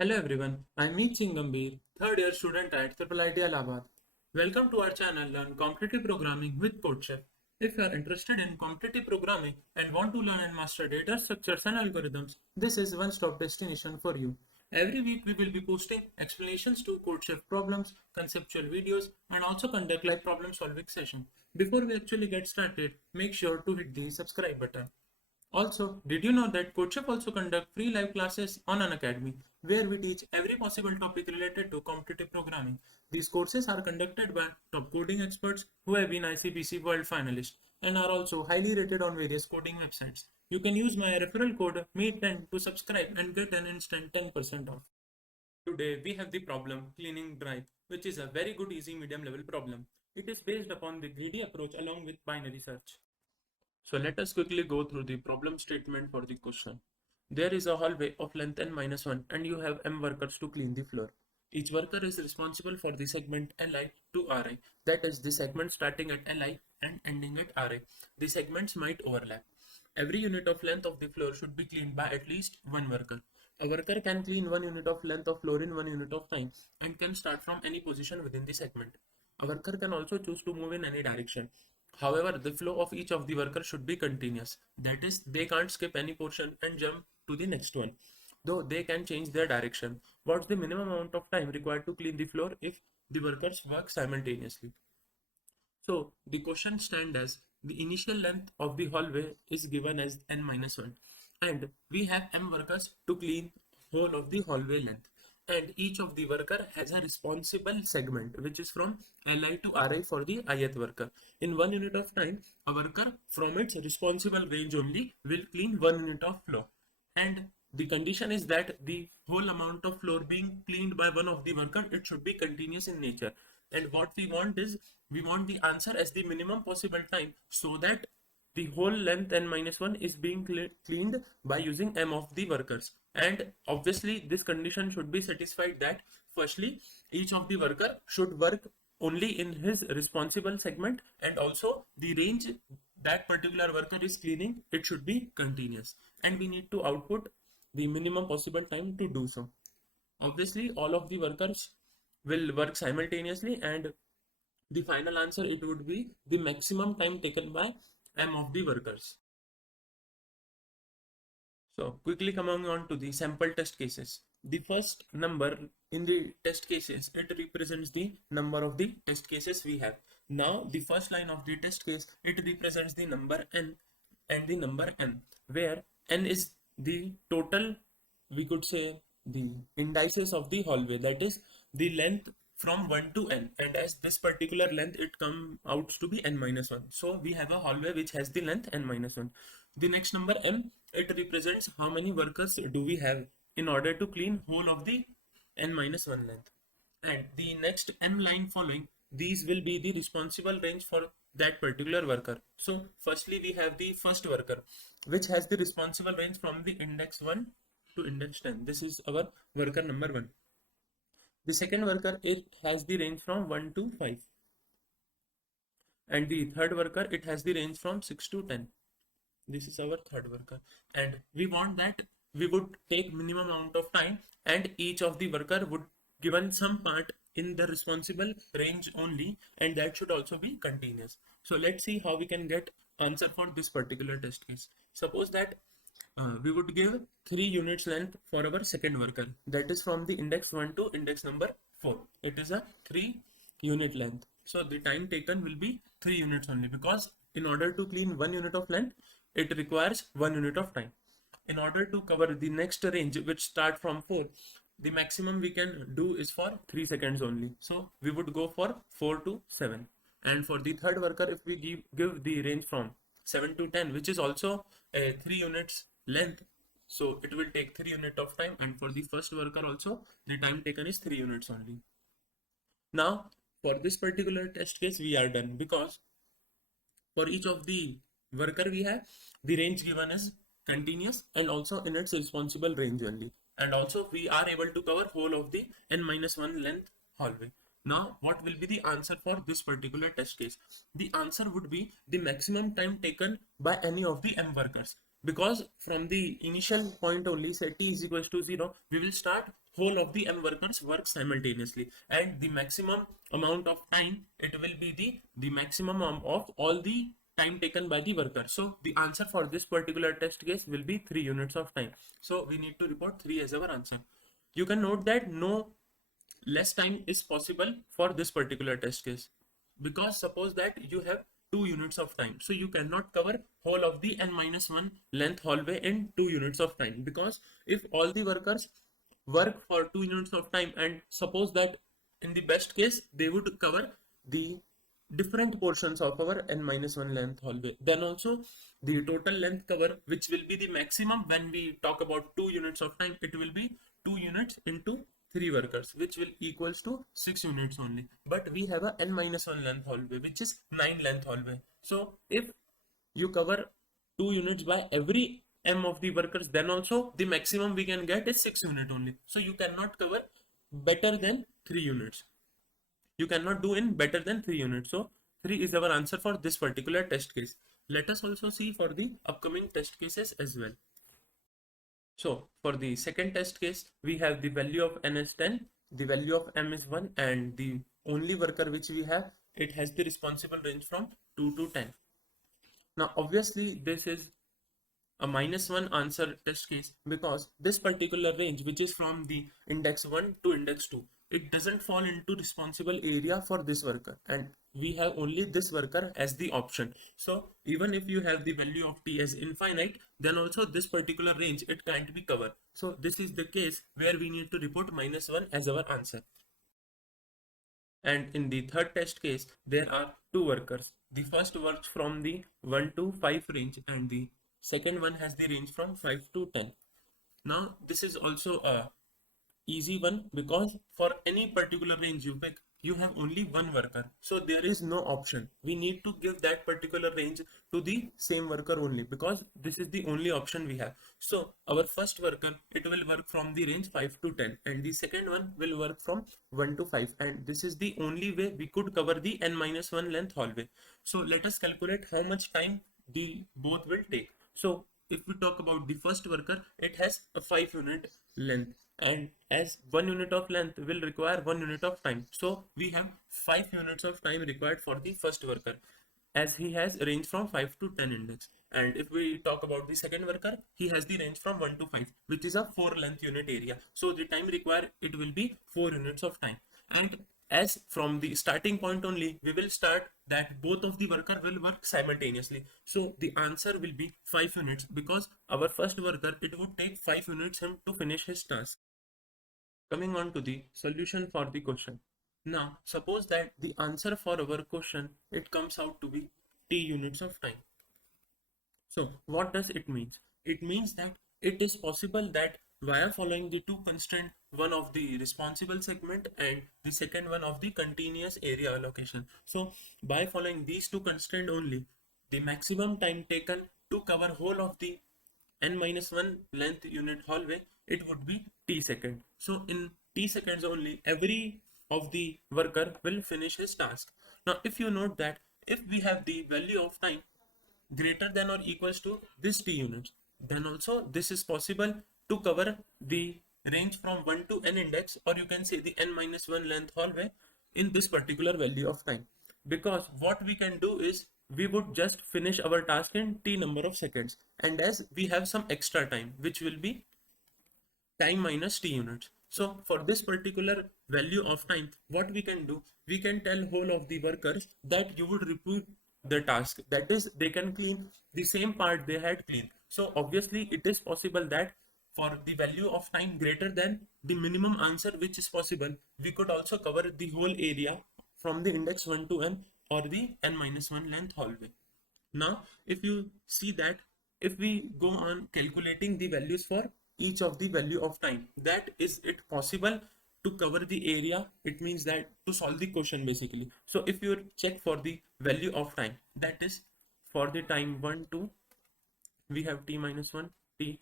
Hello everyone, I'm Singh Gambhir, third year student at IIIT Allahabad. Welcome to our channel Learn Competitive Programming with CodeChef. If you are interested in competitive programming and want to learn and master data structures and algorithms, this is one-stop destination for you. Every week we will be posting explanations to CodeChef problems, conceptual videos, and also conduct live problem solving session. Before we actually get started, make sure to hit the subscribe button. Also, did you know that CodeChef also conduct free live classes on an academy where we teach every possible topic related to competitive programming? These courses are conducted by top coding experts who have been ICPC World finalists and are also highly rated on various coding websites. You can use my referral code MEET10 to subscribe and get an instant 10% off. Today we have the problem cleaning dry, which is a very good easy medium level problem. It is based upon the greedy approach along with binary search. So let us quickly go through the problem statement for the question. There is a hallway of length n-1 and you have m workers to clean the floor. Each worker is responsible for the segment Li to Ri, that is the segment starting at Li and ending at Ri. The segments might overlap. Every unit of length of the floor should be cleaned by at least one worker. A worker can clean 1 unit of length of floor in 1 unit of time and can start from any position within the segment. A worker can also choose to move in any direction. However, the flow of each of the workers should be continuous. That is, they can't skip any portion and jump to the next one, though they can change their direction. What's the minimum amount of time required to clean the floor if the workers work simultaneously? So the question stands as the initial length of the hallway is given as n-1 and we have m workers to clean whole of the hallway length, and each of the worker has a responsible segment which is from Li to Ri for the ith worker. In 1 unit of time, a worker from its responsible range only will clean 1 unit of floor, and the condition is that the whole amount of floor being cleaned by one of the worker, it should be continuous in nature. And what we want is, we want the answer as the minimum possible time so that the whole length n-1 is being cleaned by using m of the workers. And obviously this condition should be satisfied that firstly each of the worker should work only in his responsible segment, and also the range that particular worker is cleaning, it should be continuous, and we need to output the minimum possible time to do so. Obviously all of the workers will work simultaneously, and the final answer, it would be the maximum time taken by m of the workers. So quickly coming on to the sample test cases. The first number in the test cases, it represents the number of the test cases we have. Now the first line of the test case, it represents the number n and the number n, where n is the total, we could say, the indices of the hallway, that is the length from 1 to n, and as this particular length, it comes out to be n-1. So we have a hallway which has the length n-1. The next number m, it represents how many workers do we have in order to clean whole of the n-1 length. And the next m line following, these will be the responsible range for that particular worker. So firstly we have the first worker which has the responsible range from the index 1 to index 10. This is our worker number 1. The second worker, it has the range from 1 to 5. And the third worker, it has the range from 6 to 10. This is our third worker. And we want that we would take minimum amount of time, and each of the worker would given some part in the responsible range only, and that should also be continuous. So let's see how we can get answer for this particular test case. Suppose that we would give 3 units length for our second worker, that is from the index 1 to index number 4. It is a 3 unit length. So the time taken will be 3 units only, because in order to clean 1 unit of length, it requires 1 unit of time. In order to cover the next range which start from 4, the maximum we can do is for 3 seconds only. So we would go for 4 to 7. And for the third worker, if we give the range from 7 to 10, which is also a 3 units length, so it will take 3 units of time. And for the first worker also, the time taken is 3 units only. Now for this particular test case we are done, because for each of the worker we have the range given is continuous and also in its responsible range only, and also we are able to cover whole of the n-1 length hallway. Now what will be the answer for this particular test case? The answer would be the maximum time taken by any of the m workers, because from the initial point only, say t is equals to 0, we will start whole of the m workers work simultaneously, and the maximum amount of time, it will be the maximum of all the time taken by the worker. So the answer for this particular test case will be 3 units of time. So we need to report 3 as our answer. You can note that no less time is possible for this particular test case, because suppose that you have 2 units of time, so you cannot cover whole of the n minus 1 length hallway in 2 units of time, because if all the workers work for 2 units of time, and suppose that in the best case they would cover the different portions of our n minus 1 length hallway, then also the total length cover, which will be the maximum when we talk about 2 units of time, it will be 2 units into 3 workers, which will equals to 6 units only. But we have a n minus 1 length hallway, which is 9 length hallway. So if you cover 2 units by every m of the workers, then also the maximum we can get is 6 unit only. So you cannot cover better than 3 units. You cannot do in better than 3 units. So 3 is our answer for this particular test case. Let us also see for the upcoming test cases as well. So for the second test case, we have the value of n is 10, the value of m is 1, and the only worker which we have, it has the responsible range from 2 to 10. Now obviously this is a -1 answer test case, because this particular range, which is from the index 1 to index 2, it doesn't fall into responsible area for this worker, and we have only this worker as the option. So even if you have the value of t as infinite, then also this particular range, it can't be covered. So this is the case where we need to report -1 as our answer. And in the third test case, there are two workers. The first works from the 1 to 5 range, and the second one has the range from 5 to 10. Now this is also a easy one, because for any particular range you pick, you have only one worker, so there is no option. We need to give that particular range to the same worker only, because this is the only option we have. So our first worker, it will work from the range 5 to 10, and the second one will work from 1 to 5, and this is the only way we could cover the n minus 1 length hallway. So let us calculate how much time the both will take. So if we talk about the first worker, it has a 5 unit length, and as 1 unit of length will require 1 unit of time, so we have 5 units of time required for the first worker, as he has range from 5 to 10 index. And if we talk about the second worker, he has the range from 1 to 5, which is a 4 length unit area, so the time required, it will be 4 units of time. And as from the starting point only, we will start that both of the worker will work simultaneously, so the answer will be 5 units, because our first worker, it would take 5 units him to finish his task. Coming on to the solution for the question. Now suppose that the answer for our question, it comes out to be t units of time. So what does it mean? It means that it is possible that via following the two constraints, one of the responsible segment and the second one of the continuous area allocation. So by following these two constraints only, the maximum time taken to cover whole of the n minus 1 length unit hallway, it would be t second. So in t seconds only, every of the worker will finish his task. Now if you note that if we have the value of time greater than or equals to this t units, then also this is possible to cover the range from 1 to n index, or you can say the n minus 1 length hallway in this particular value of time. Because what we can do is, we would just finish our task in t number of seconds, and as we have some extra time, which will be time minus t units. So for this particular value of time, what we can do, we can tell whole of the workers that you would repeat the task, that is they can clean the same part they had cleaned. So obviously it is possible that for the value of time greater than the minimum answer which is possible, we could also cover the whole area from the index 1 to n, or the n minus 1 length hallway. Now if you see that, if we go on calculating the values for each of the value of time, that is it possible to cover the area. It means that to solve the question basically. So if you check for the value of time, that is for the time 1 to, we have t minus 1, t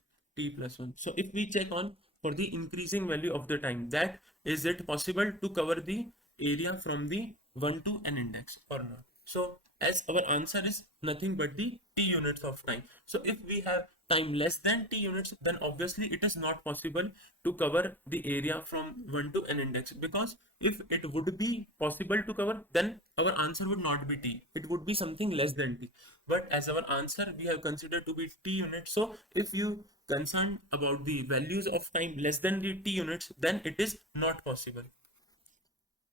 plus 1. So if we check on for the increasing value of the time, that is it possible to cover the area from the 1 to n index or not. So as our answer is nothing but the t units of time. So if we have time less than t units, then obviously it is not possible to cover the area from 1 to n index, because if it would be possible to cover, then our answer would not be t, it would be something less than t. But as our answer we have considered to be t units, so if you concerned about the values of time less than the t units, then it is not possible,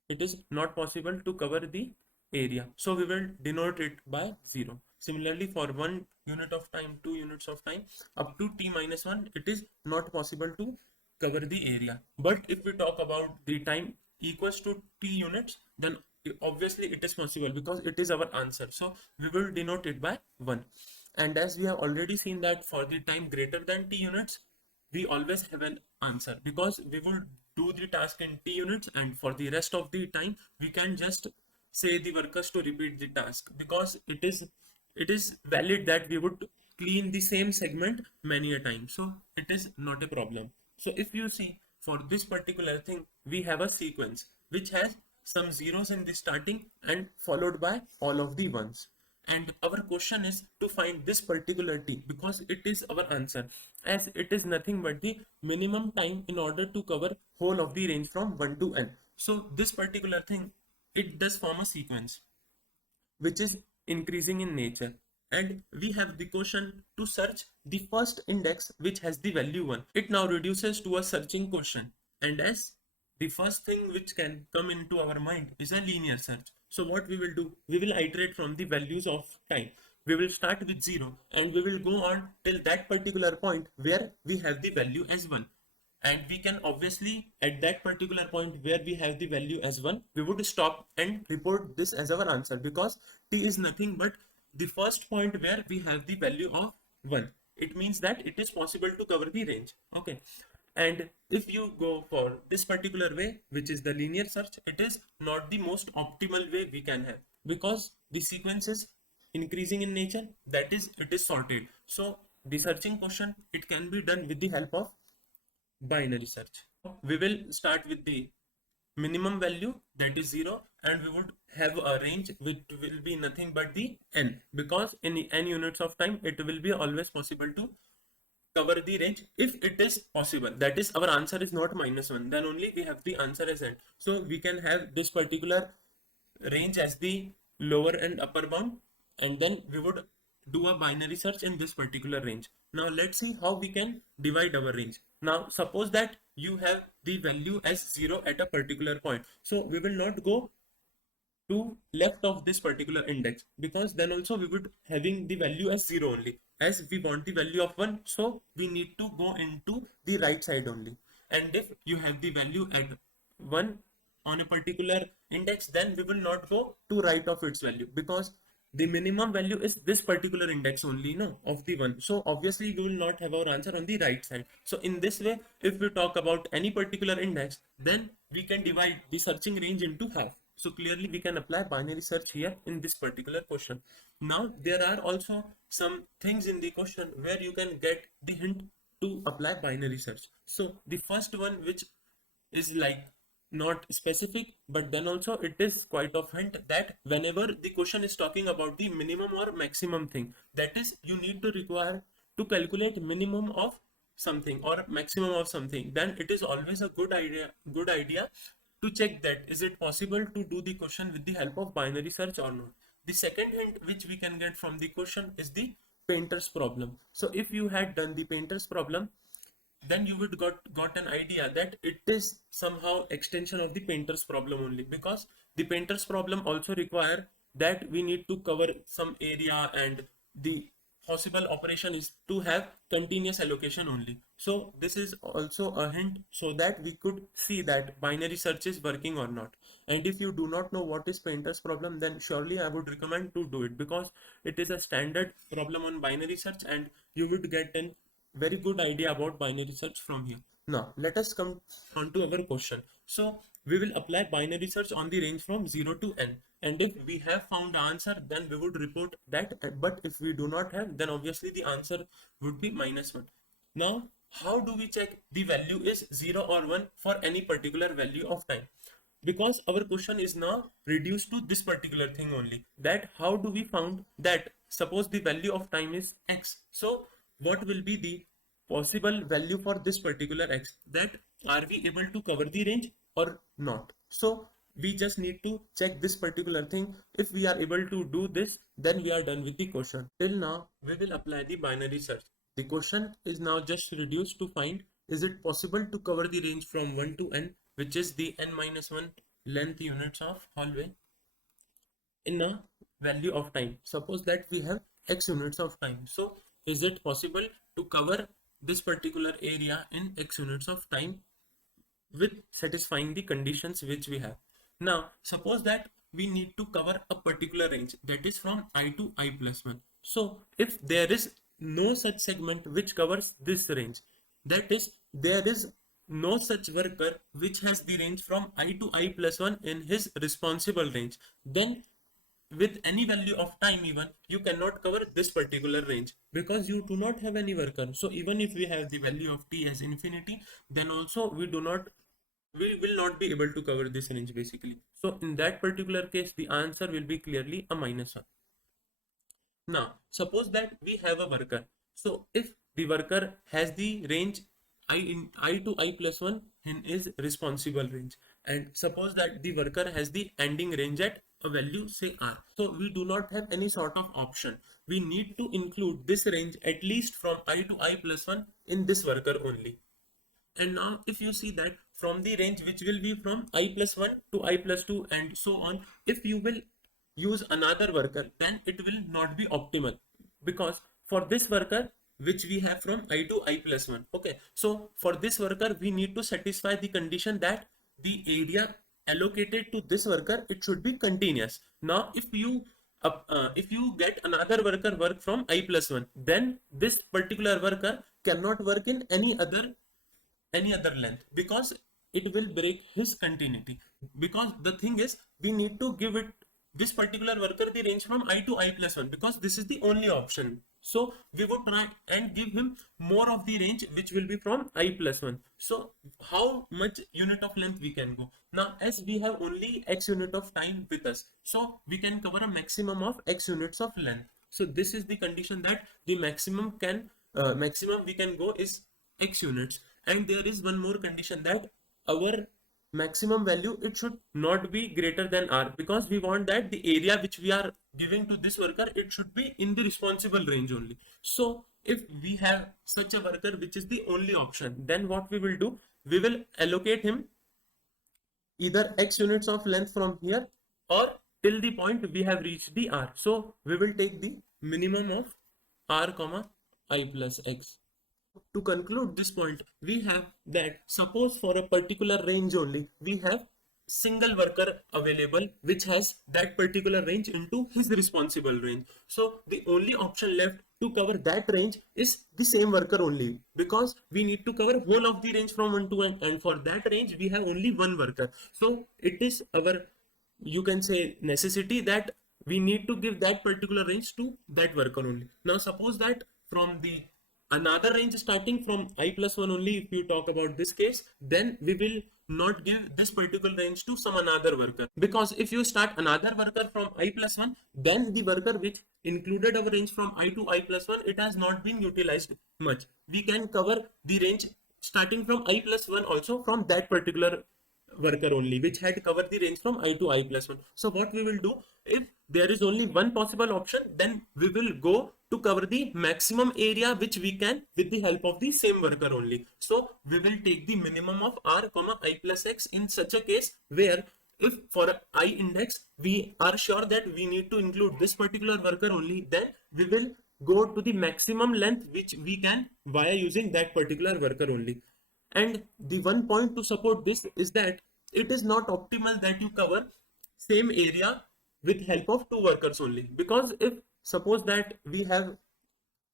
it is not possible to cover the area. So we will denote it by 0. Similarly, for 1 unit of time, 2 units of time, up to t minus 1, it is not possible to cover the area. But if we talk about the time equals to t units, then obviously it is possible because it is our answer. So we will denote it by 1. And as we have already seen that for the time greater than t units, we always have an answer, because we will do the task in t units, and for the rest of the time we can just say the workers to repeat the task, because it is valid that we would clean the same segment many a time, so it is not a problem. So if you see, for this particular thing we have a sequence which has some zeros in the starting and followed by all of the ones, and our question is to find this particular t, because it is our answer, as it is nothing but the minimum time in order to cover whole of the range from 1 to n. So this particular thing, it does form a sequence which is increasing in nature, and we have the question to search the first index which has the value 1. It now reduces to a searching question, and as the first thing which can come into our mind is a linear search. So what we will do, we will iterate from the values of time. We will start with 0 and we will go on till that particular point where we have the value as 1, and we can obviously at that particular point where we have the value as 1, we would stop and report this as our answer, because t is nothing but the first point where we have the value of 1. It means that it is possible to cover the range. Okay, and if you go for this particular way, which is the linear search, it is not the most optimal way we can have, because the sequence is increasing in nature, that is it is sorted. So the searching question, it can be done with the help of binary search. We will start with the minimum value, that is 0, and we would have a range which will be nothing but the n, because in n units of time it will be always possible to cover the range if it is possible. That is, our answer is not -1, then only we have the answer as n. So we can have this particular range as the lower and upper bound, and then we would do a binary search in this particular range. Now let's see how we can divide our range. Now suppose that you have the value as 0 at a particular point, so we will not go to left of this particular index, because then also we would having the value as 0 only, as we want the value of 1, so we need to go into the right side only. And if you have the value at 1 on a particular index, then we will not go to right of its value, because the minimum value is this particular index only, no, of the 1. So obviously we will not have our answer on the right side. So in this way, if we talk about any particular index, then we can divide the searching range into half. So clearly we can apply binary search here in this particular question. Now there are also some things in the question where you can get the hint to apply binary search. So the first one, which is like not specific, but then also it is quite of hint, that whenever the question is talking about the minimum or maximum thing, that is you need to require to calculate minimum of something or maximum of something, then it is always a good idea to check that is it possible to do the question with the help of binary search or not. The second hint which we can get from the question is the painter's problem. So if you had done the painter's problem, then you would got an idea that it is somehow extension of the painter's problem only, because the painter's problem also require that we need to cover some area, and the possible operation is to have continuous allocation only. So this is also a hint so that we could see that binary search is working or not. And if you do not know what is painter's problem, then surely I would recommend to do it, because it is a standard problem on binary search and you would get an very good idea about binary search from here. Now let us come on to our question. So we will apply binary search on the range from 0 to n, and if we have found the answer, then we would report that, but if we do not have, then obviously the answer would be -1. Now how do we check the value is 0 or 1 for any particular value of time? Because our question is now reduced to this particular thing only, that how do we found that suppose the value of time is x, so what will be the possible value for this particular x, that are we able to cover the range or not. So we just need to check this particular thing. If we are able to do this, then we are done with the question. Till now we will apply the binary search. The question is now just reduced to find, is it possible to cover the range from 1 to n, which is the n minus 1 length units of hallway, in a value of time. Suppose that we have x units of time. So is it possible to cover this particular area in x units of time with satisfying the conditions which we have? Now suppose that we need to cover a particular range, that is from I to I plus 1. So if there is no such segment which covers this range, that is there is no such worker which has the range from I to I plus 1 in his responsible range, then with any value of time even you cannot cover this particular range, because you do not have any worker. So even if we have the value of t as infinity, then also we will not be able to cover this range basically. So in that particular case the answer will be clearly a -1. Now suppose that we have a worker. So if the worker has the range I to I plus 1 in his responsible range, and suppose that the worker has the ending range at a value say r, so we do not have any sort of option. We need to include this range at least from I to I plus 1 in this worker only. And now if you see that from the range which will be from I plus 1 to I plus 2 and so on, if you will use another worker, then it will not be optimal, because for this worker which we have from I to I plus 1, okay, so for this worker we need to satisfy the condition that the area allocated to this worker, it should be continuous. Now if you get another worker work from I plus 1, then this particular worker cannot work in any other length, because it will break his continuity. Because the thing is, we need to give it this particular worker the range from I to I plus 1, because this is the only option. So we would try and give him more of the range which will be from I plus 1. So how much unit of length we can go? Now as we have only x unit of time with us, so we can cover a maximum of x units of length. So this is the condition, that the maximum we can go is x units. And there is one more condition, that our maximum value, it should not be greater than r, because we want that the area which we are giving to this worker, it should be in the responsible range only. So if we have such a worker which is the only option, then what we will do, we will allocate him either x units of length from here, or till the point we have reached the r. So we will take the minimum of r comma I plus x. To conclude this point, we have that suppose for a particular range only, we have single worker available which has that particular range into his responsible range. So the only option left to cover that range is the same worker only, because we need to cover whole of the range from 1 to n, and for that range we have only one worker. So it is our, you can say, necessity that we need to give that particular range to that worker only. Now suppose that from the another range starting from I plus 1 only, if you talk about this case, then we will not give this particular range to some another worker, because if you start another worker from I plus 1, then the worker which included our range from I to I plus 1, it has not been utilized much. We can cover the range starting from I plus 1 also from that particular worker only, which had covered the range from I to I plus 1. So what we will do, if there is only one possible option, then we will go to cover the maximum area which we can with the help of the same worker only. So we will take the minimum of r comma I plus x in such a case where if for I index we are sure that we need to include this particular worker only, then we will go to the maximum length which we can via using that particular worker only. And the one point to support this is that it is not optimal that you cover same area with help of two workers only, because if suppose that we have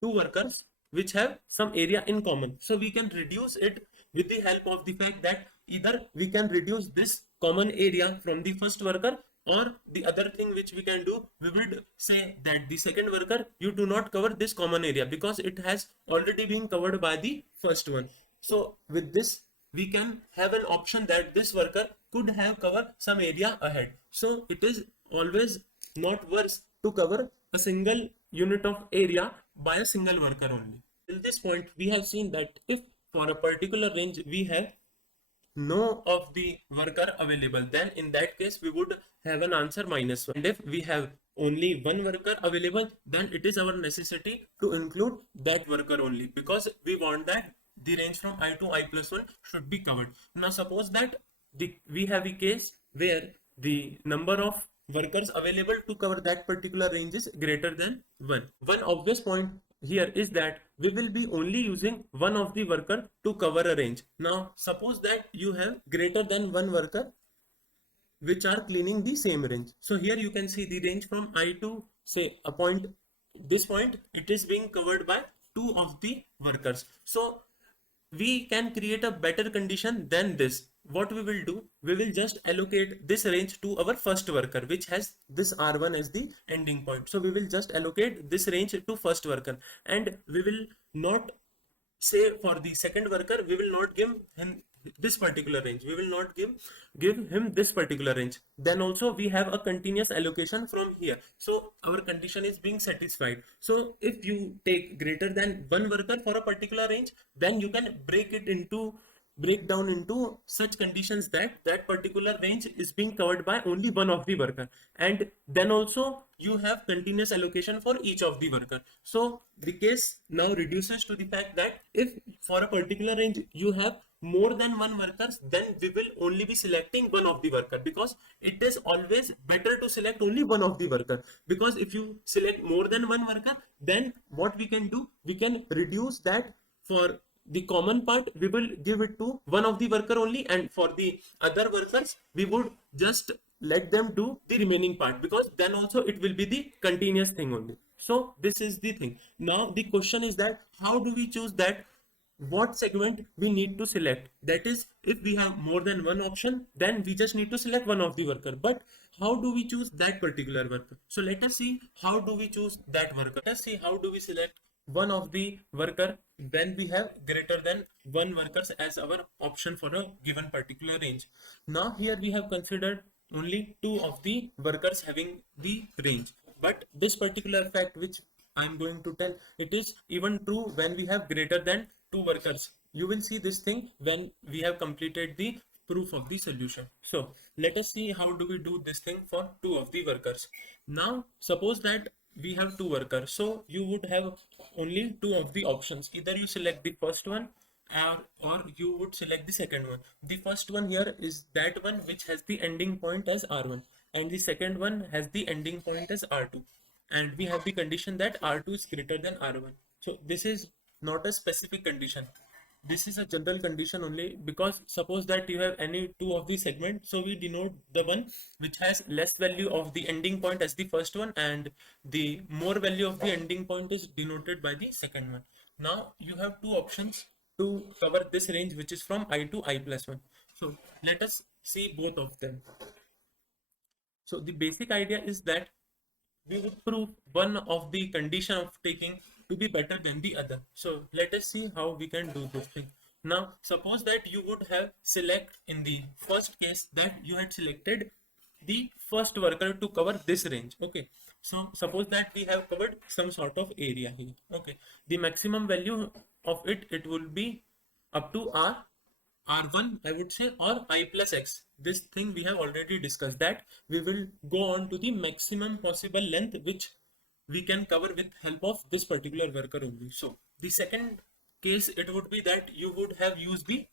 two workers which have some area in common, so we can reduce it with the help of the fact that either we can reduce this common area from the first worker, or the other thing which we can do, we would say that the second worker, you do not cover this common area because it has already been covered by the first one. So with this we can have an option that this worker could have covered some area ahead. So it is always not worse to cover a single unit of area by a single worker only. Till this point, we have seen that if for a particular range we have no of the worker available, then in that case we would have an answer -1. And if we have only one worker available, then it is our necessity to include that worker only, because we want that the range from I to I+1 should be covered. Now suppose that we have a case where the number of workers available to cover that particular range is greater than 1. One obvious point here is that we will be only using one of the worker to cover a range. Now suppose that you have greater than one worker which are cleaning the same range. So here you can see the range from I to say a point, this point, it is being covered by two of the workers. So we can create a better condition than this. What we will do, we will just allocate this range to our first worker, which has this R1 as the ending point. So we will just allocate this range to first worker, and we will not say for the second worker, we will not give him this particular range, we will not give him this particular range. Then also we have a continuous allocation from here, so our condition is being satisfied. So if you take greater than one worker for a particular range, then you can break down into such conditions that that particular range is being covered by only one of the worker, and then also you have continuous allocation for each of the worker. So the case now reduces to the fact that if for a particular range you have more than one workers, then we will only be selecting one of the worker, because it is always better to select only one of the worker. Because if you select more than one worker, then what we can do, we can reduce that. For the common part, we will give it to one of the worker only, and for the other workers we would just let them do the remaining part, because then also it will be the continuous thing only. So this is the thing. Now the question is that how do we choose that what segment we need to select? That is, if we have more than one option, then we just need to select one of the worker. But how do we choose that particular worker? So let us see how do we choose that worker. Let us see how do we select one of the worker when we have greater than one workers as our option for a given particular range. Now here we have considered only two of the workers having the range, but this particular fact which I'm going to tell, it is even true when we have greater than two workers. You will see this thing when we have completed the proof of the solution. So let us see how do we do this thing for two of the workers. Now suppose that we have two workers, so you would have only two of the options. Either you select the first one, or you would select the second one. The first one here is that one which has the ending point as R1, and the second one has the ending point as R2, and we have the condition that R2 is greater than R1. So this is not a specific condition, this is a general condition only, because suppose that you have any two of the segment, so we denote the one which has less value of the ending point as the first one, and the more value of the ending point is denoted by the second one. Now you have two options to cover this range, which is from I to I+1. So let us see both of them. So the basic idea is that we would prove one of the condition of taking to be better than the other. So let us see how we can do this thing. Now suppose that you would have select in the first case that you had selected the first worker to cover this range. Okay, so suppose that we have covered some sort of area here. Okay, the maximum value of it will be up to R1, I would say, or I plus X. This thing we have already discussed, that we will go on to the maximum possible length which we can cover with help of this particular worker only. So the second case, it would be that you would have used the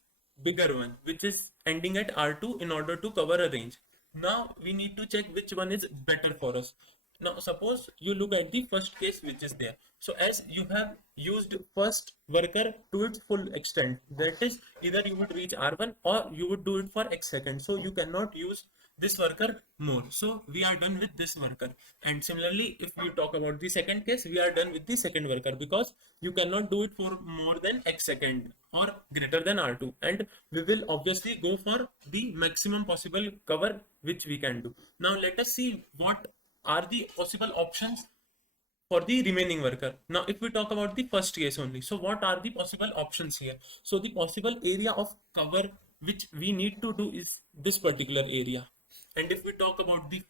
bigger one which is ending at R2 in order to cover a range. Now we need to check which one is better for us. Now suppose you look at the first case which is there. So as you have used first worker to its full extent, that is, either you would reach R1 or you would do it for X seconds. So you cannot use this worker more. So we are done with this worker. And similarly, if we talk about the second case, we are done with the second worker, because you cannot do it for more than X second or greater than R2. And we will obviously go for the maximum possible cover which we can do. Now let us see what are the possible options for the remaining worker. Now if we talk about the first case only, so what are the possible options here? So the possible area of cover which we need to do is this particular area, And if we talk about the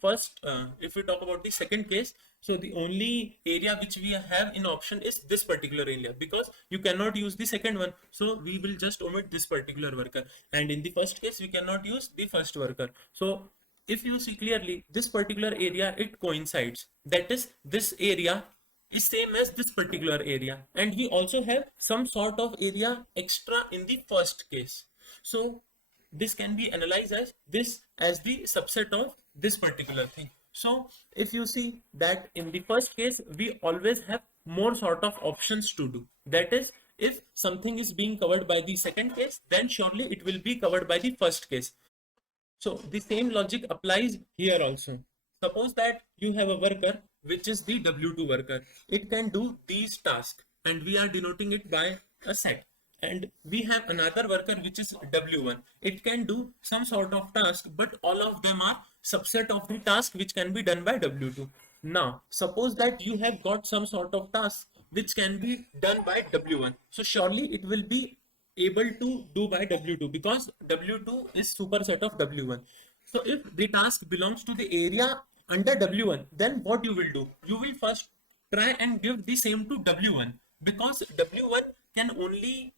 if we talk about the second case, so the only area which we have in option is this particular area, because you cannot use the second one. So we will just omit this particular worker. And in the first case, we cannot use the first worker. So if you see clearly, this particular area, it coincides. That is, this area is same as this particular area. And we also have some sort of area extra in the first case. So this can be analyzed as this as the subset of this particular thing. So if you see that in the first case, we always have more sort of options to do. That is, if something is being covered by the second case, then surely it will be covered by the first case. So the same logic applies here also. Suppose that you have a worker which is the W2 worker. It can do these tasks and we are denoting it by a set. And we have another worker which is W1. It can do some sort of task, but all of them are subset of the task which can be done by W2. Now, suppose that you have got some sort of task which can be done by W1. So surely it will be able to do by W2, because W2 is superset of W1. So if the task belongs to the area under W1, then what you will do? You will first try and give the same to W1, because W1 can only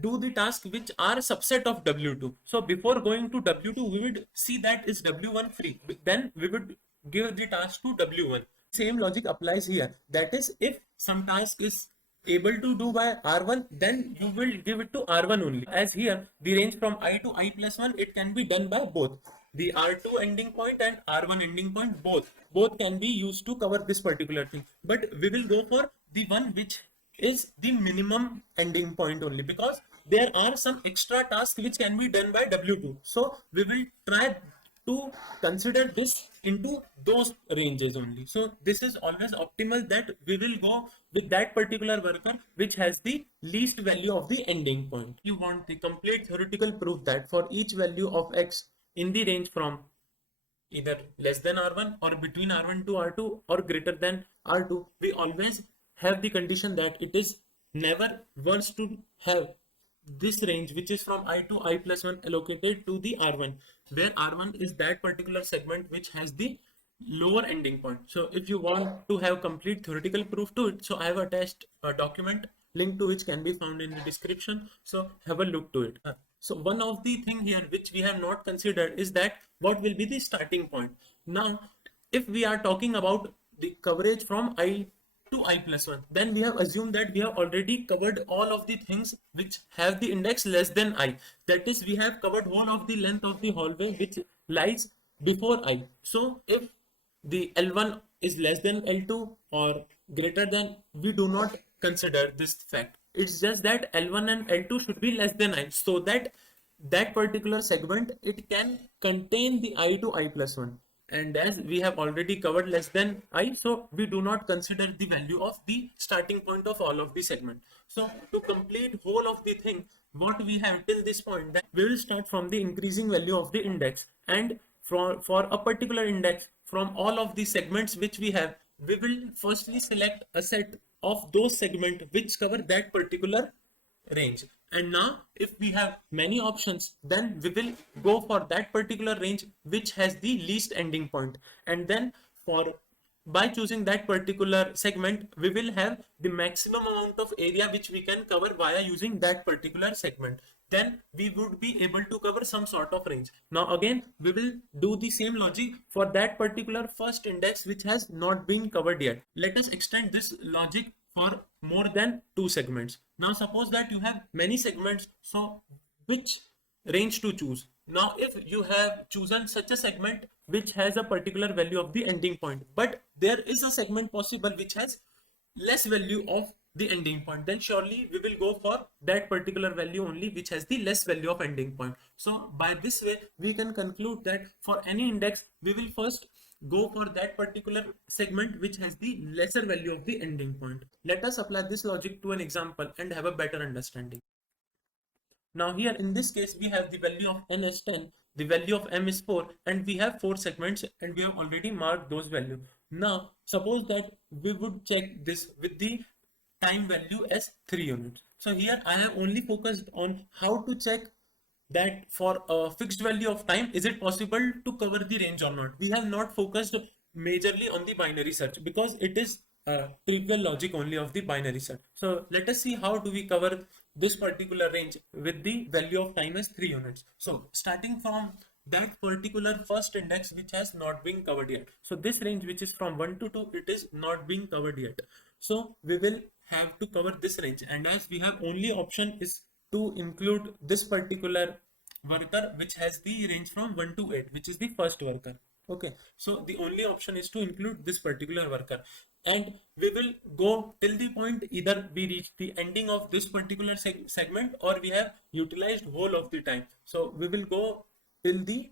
do the task which are subset of W2. So before going to W2, we would see that is W1 free. Then we would give the task to W1. Same logic applies here. That is, if some task is able to do by R1, then you will give it to R1 only. As here, the range from I to I plus 1, it can be done by both. The R2 ending point and R1 ending point, both can be used to cover this particular thing. But we will go for the one which is the minimum ending point only, because there are some extra tasks which can be done by W2. So we will try to consider this into those ranges only. So this is always optimal, that we will go with that particular worker which has the least value of the ending point. You want the complete theoretical proof that for each value of x in the range from either less than R1 or between R1 to R2 or greater than R2, we always have the condition that it is never worse to have this range which is from I to I plus 1 allocated to the R1, where R1 is that particular segment which has the lower ending point. So if you want to have complete theoretical proof to it, so I have attached a document, link to which can be found in the description. So have a look to it. So one of the thing here which we have not considered is that what will be the starting point. Now, if we are talking about the coverage from I to I plus 1, then we have assumed that we have already covered all of the things which have the index less than I. That is, we have covered whole of the length of the hallway which lies before I. So if the L1 is less than L2 or greater than, we do not consider this fact. It's just that L1 and L2 should be less than I, so that that particular segment, it can contain the I to I plus 1. And as we have already covered less than I, so we do not consider the value of the starting point of all of the segment. So to complete whole of the thing, what we have till this point, that we will start from the increasing value of the index, and for a particular index from all of the segments which we have, we will firstly select a set of those segments which cover that particular range. And now if we have many options, then we will go for that particular range which has the least ending point. And then by choosing that particular segment, we will have the maximum amount of area which we can cover via using that particular segment. Then we would be able to cover some sort of range. Now again, we will do the same logic for that particular first index which has not been covered yet. Let us extend this logic for more than 2 segments. Now suppose that you have many segments, so which range to choose? Now if you have chosen such a segment which has a particular value of the ending point, but there is a segment possible which has less value of the ending point, then surely we will go for that particular value only which has the less value of ending point. So by this way, we can conclude that for any index, we will first go for that particular segment which has the lesser value of the ending point. Let us apply this logic to an example and have a better understanding. Now here in this case, we have the value of n is 10, the value of m is 4, and we have 4 segments and we have already marked those values. Now suppose that we would check this with the time value as 3 units. So here I have only focused on how to check that for a fixed value of time, is it possible to cover the range or not? We have not focused majorly on the binary search because it is trivial logic only of the binary search. So let us see how do we cover this particular range with the value of time as 3 units. So starting from that particular first index which has not been covered yet. So this range which is from 1 to 2, it is not being covered yet. So we will have to cover this range, and as we have only option is to include this particular worker which has the range from 1 to 8, which is the first worker. Okay, so the only option is to include this particular worker, and we will go till the point either we reach the ending of this particular segment or we have utilized whole of the time. So we will go till the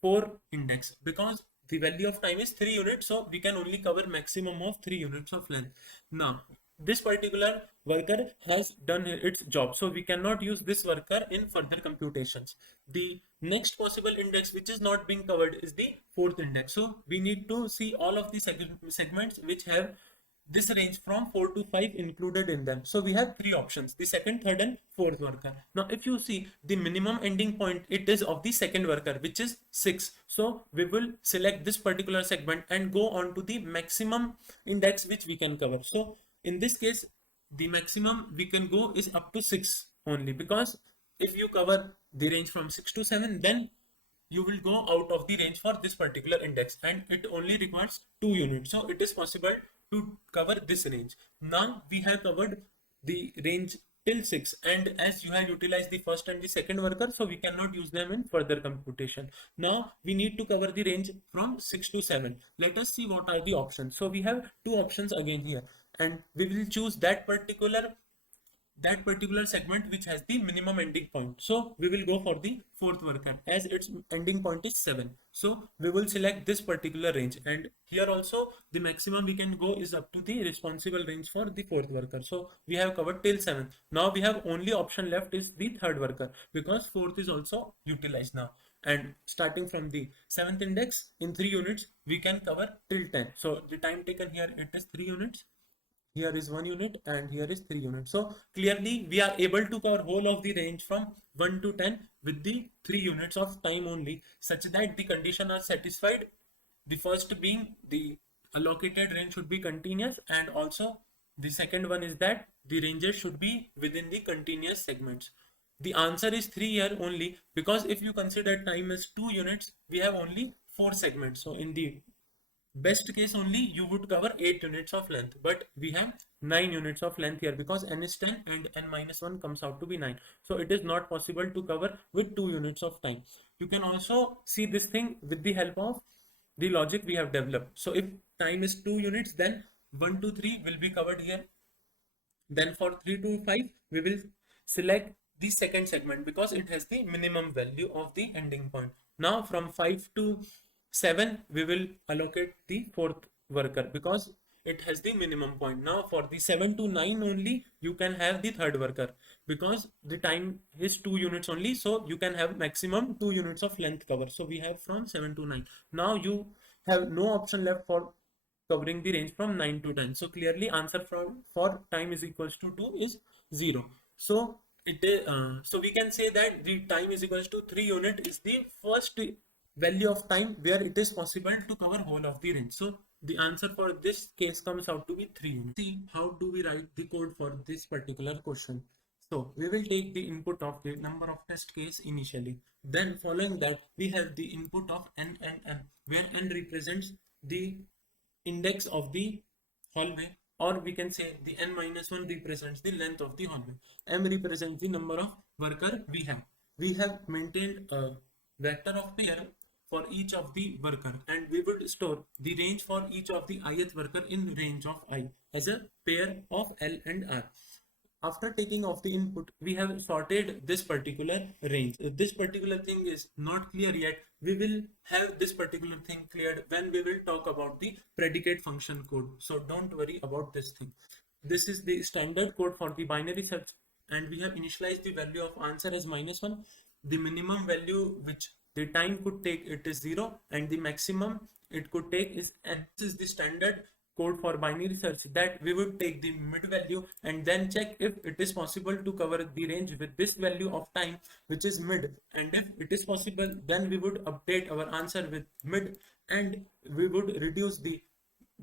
4 index because the value of time is 3 units, so we can only cover maximum of 3 units of length. Now this particular worker has done its job, so we cannot use this worker in further computations. The next possible index which is not being covered is the fourth index, so we need to see all of the segments which have this range from 4 to 5 included in them. So we have three options: the second, third and fourth worker. Now if you see the minimum ending point, it is of the second worker, which is 6. So we will select this particular segment and go on to the maximum index which we can cover. So in this case, the maximum we can go is up to 6 only, because if you cover the range from 6 to 7, then you will go out of the range for this particular index, and it only requires 2 units. So it is possible to cover this range. Now we have covered the range till 6, and as you have utilized the first and the second worker, so we cannot use them in further computation. Now we need to cover the range from 6 to 7. Let us see what are the options. So we have two options again here, and we will choose that particular segment which has the minimum ending point. So we will go for the fourth worker as its ending point is 7. So we will select this particular range, and here also the maximum we can go is up to the responsible range for the fourth worker. So we have covered till 7. Now we have only option left is the third worker, because fourth is also utilized now. And starting from the 7th index in 3 units, we can cover till 10. So the time taken here, it is 3 units. Here is 1 unit and here is 3 units. So clearly we are able to cover whole of the range from 1 to 10 with the 3 units of time only, such that the condition are satisfied. The first being the allocated range should be continuous, and also the second one is that the ranges should be within the continuous segments. The answer is 3 here only, because if you consider time as 2 units, we have only 4 segments. So in the best case only you would cover 8 units of length, but we have 9 units of length here because n is 10 and n minus 1 comes out to be 9. So it is not possible to cover with 2 units of time. You can also see this thing with the help of the logic we have developed. So if time is 2 units, then 1 to 3 will be covered here. Then for 3 to 5 we will select the second segment because it has the minimum value of the ending point. Now from 5 to 7 we will allocate the fourth worker because it has the minimum point. Now for the 7 to 9 only you can have the third worker because the time is 2 units only, so you can have maximum 2 units of length cover. So we have from 7 to 9. Now you have no option left for covering the range from 9 to 10. So clearly answer for time is equals to 2 is 0. So it is so we can say that the time is equals to 3 unit is the first value of time where it is possible to cover whole of the range. So the answer for this case comes out to be 3 units. See how do we write the code for this particular question. So we will take the input of the number of test case initially. Then following that we have the input of n and m, where n represents the index of the hallway, or we can say the n minus 1 represents the length of the hallway. M represents the number of worker we have. We have maintained a vector of pair for each of the worker, and we would store the range for each of the ith worker in range of I as a pair of L and R. After taking off the input, we have sorted this particular range. This particular thing is not clear yet. We will have this particular thing cleared when we will talk about the predicate function code. So don't worry about this thing. This is the standard code for the binary search, and we have initialized the value of answer as -1. The minimum value which the time could take, it is 0, and the maximum it could take is n. This is the standard code for binary search, that we would take the mid value and then check if it is possible to cover the range with this value of time, which is mid. And if it is possible, then we would update our answer with mid, and we would reduce the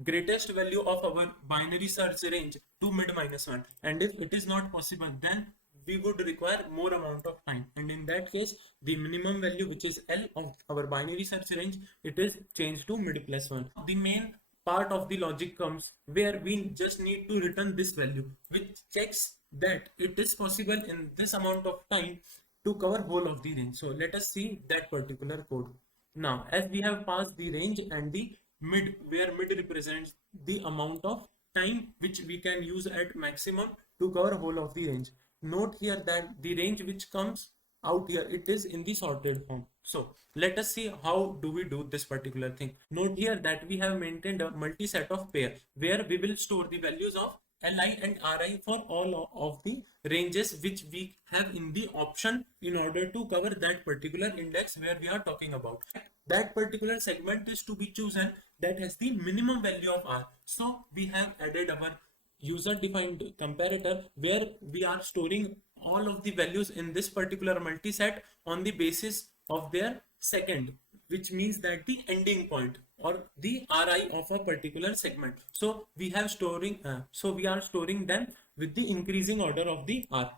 greatest value of our binary search range to mid minus 1. And if it is not possible, then we would require more amount of time, and in that case the minimum value, which is L of our binary search range, it is changed to mid plus 1. The main part of the logic comes where we just need to return this value, which checks that it is possible in this amount of time to cover whole of the range. So let us see that particular code. Now, as we have passed the range and the mid, where mid represents the amount of time which we can use at maximum to cover whole of the range. Note here that the range which comes out here, it is in the sorted form. So let us see how do we do this particular thing. Note here that we have maintained a multi-set of pair where we will store the values of Li and Ri for all of the ranges which we have in the option in order to cover that particular index where we are talking about. That particular segment is to be chosen that has the minimum value of R. So we have added our user defined comparator where we are storing all of the values in this particular multi-set on the basis of their second, which means that the ending point or the Ri of a particular segment. So we are storing them with the increasing order of the R.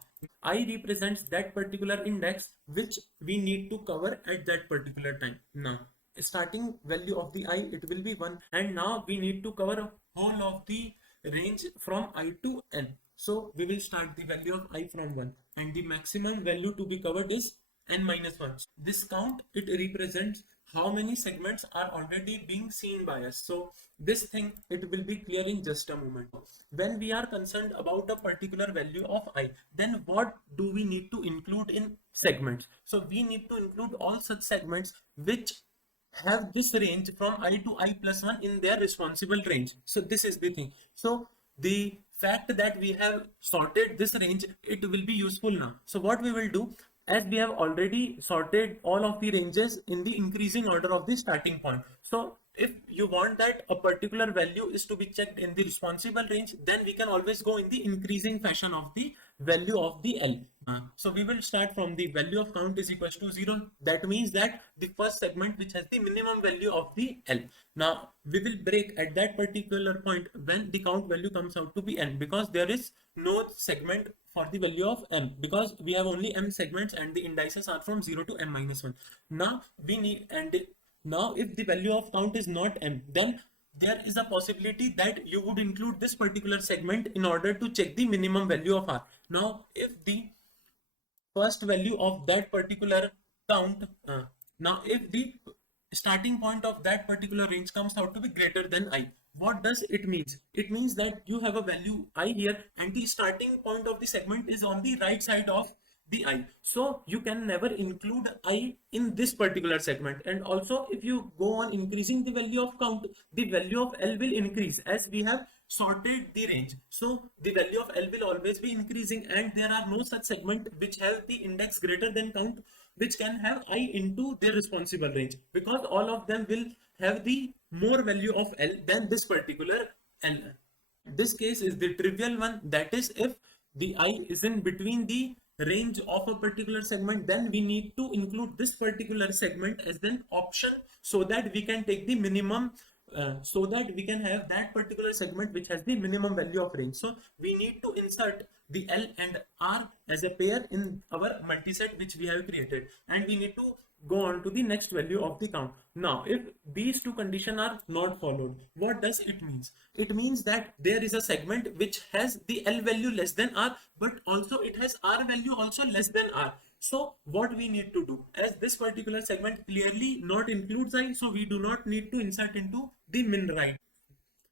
I represents that particular index which we need to cover at that particular time. Now, starting value of the I, it will be 1, and now we need to cover whole of the range from I to n. So we will start the value of I from 1, and the maximum value to be covered is n minus 1. This count, it represents how many segments are already being seen by us. So this thing, it will be clear in just a moment. When we are concerned about a particular value of I, then what do we need to include in segments? So we need to include all such segments which have this range from I to I plus 1 in their responsible range. So this is the thing. So the fact that we have sorted this range, it will be useful now. So what we will do, as we have already sorted all of the ranges in the increasing order of the starting point. So if you want that a particular value is to be checked in the responsible range, then we can always go in the increasing fashion of the value of the L. So we will start from the value of count is equals to 0. That means that the first segment which has the minimum value of the L. Now we will break at that particular point when the count value comes out to be n, because there is no segment for the value of m, because we have only m segments and the indices are from 0 to m minus 1. Now we need, and now if the value of count is not m, then there is a possibility that you would include this particular segment in order to check the minimum value of R. Now if the first value of that particular count, now if the starting point of that particular range comes out to be greater than I, what does it means? It means that you have a value I here and the starting point of the segment is on the right side of the I. So you can never include I in this particular segment. And also if you go on increasing the value of count, the value of L will increase as we have sorted the range. So the value of L will always be increasing, and there are no such segment which have the index greater than count which can have I into their responsible range, because all of them will have the more value of L than this particular L. This case is the trivial one, that is if the I is in between the range of a particular segment, then we need to include this particular segment as an option so that we can take the minimum, so that we can have that particular segment which has the minimum value of range. So we need to insert the L and R as a pair in our multi-set which we have created, and we need to go on to the next value of the count. Now if these two conditions are not followed, what does it means? It means that there is a segment which has the L value less than R, but also it has R value also less than R. So what we need to do, as this particular segment clearly not includes I, so we do not need to insert into the min right.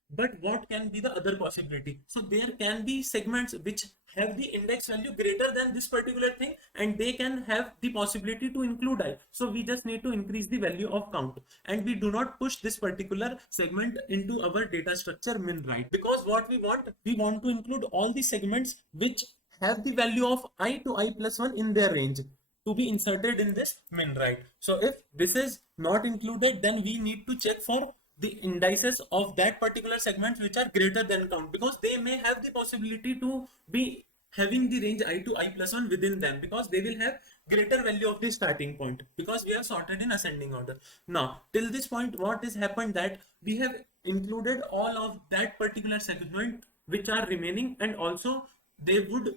But what can be the other possibility? So there can be segments which have the index value greater than this particular thing, and they can have the possibility to include I. So we just need to increase the value of count, and we do not push this particular segment into our data structure min right, because what we want to include all the segments which have the value of I to I plus 1 in their range to be inserted in this min right. So if this is not included, then we need to check for the indices of that particular segments which are greater than count, because they may have the possibility to be having the range I to I plus 1 within them, because they will have greater value of the starting point, because we have sorted in ascending order. Now till this point what has happened, that we have included all of that particular segment which are remaining, and also they would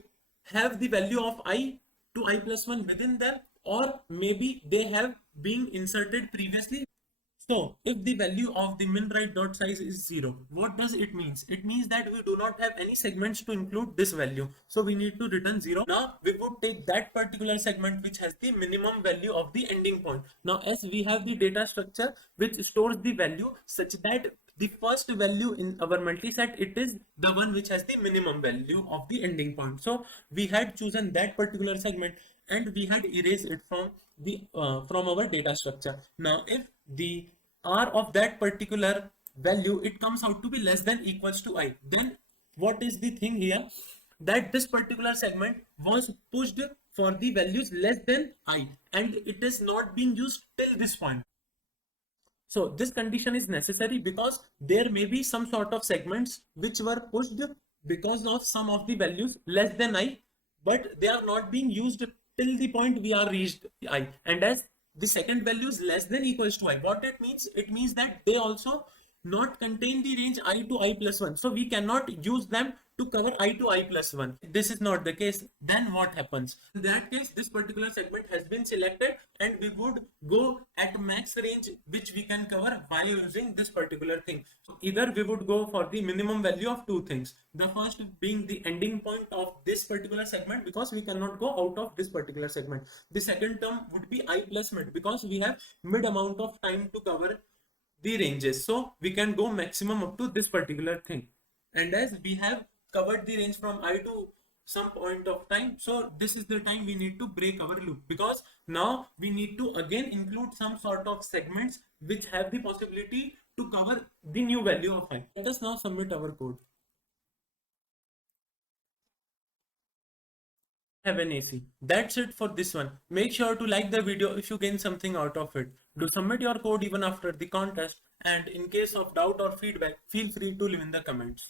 have the value of I to I plus 1 within them, or maybe they have been inserted previously. So if the value of the min right dot size is 0, what does it means? It means that we do not have any segments to include this value. So we need to return 0. Now we would take that particular segment which has the minimum value of the ending point. Now as we have the data structure which stores the value such that the first value in our multi-set, it is the one which has the minimum value of the ending point. So we had chosen that particular segment and we had erased it from our data structure. Now if the r of that particular value, it comes out to be less than equals to I, then what is the thing here, that this particular segment was pushed for the values less than I, and it is not being used till this point. So this condition is necessary because there may be some sort of segments which were pushed because of some of the values less than I, but they are not being used till the point we are reached I. And as the second value is less than equals to I, what it means? It means that they also not contain the range I to I plus 1. So we cannot use them to cover I to I plus 1. This is not the case. Then what happens? In that case, this particular segment has been selected and we would go at max range which we can cover by using this particular thing. So either we would go for the minimum value of two things. The first being the ending point of this particular segment, because we cannot go out of this particular segment. The second term would be I plus mid, because we have mid amount of time to cover the ranges, so we can go maximum up to this particular thing. And as we have covered the range from I to some point of time, so this is the time we need to break our loop, because now we need to again include some sort of segments which have the possibility to cover the new value of I. Let us now submit our code. Have an AC. That's it for this one. Make sure to like the video if you gain something out of it. Do submit your code even after the contest, and in case of doubt or feedback, feel free to leave in the comments.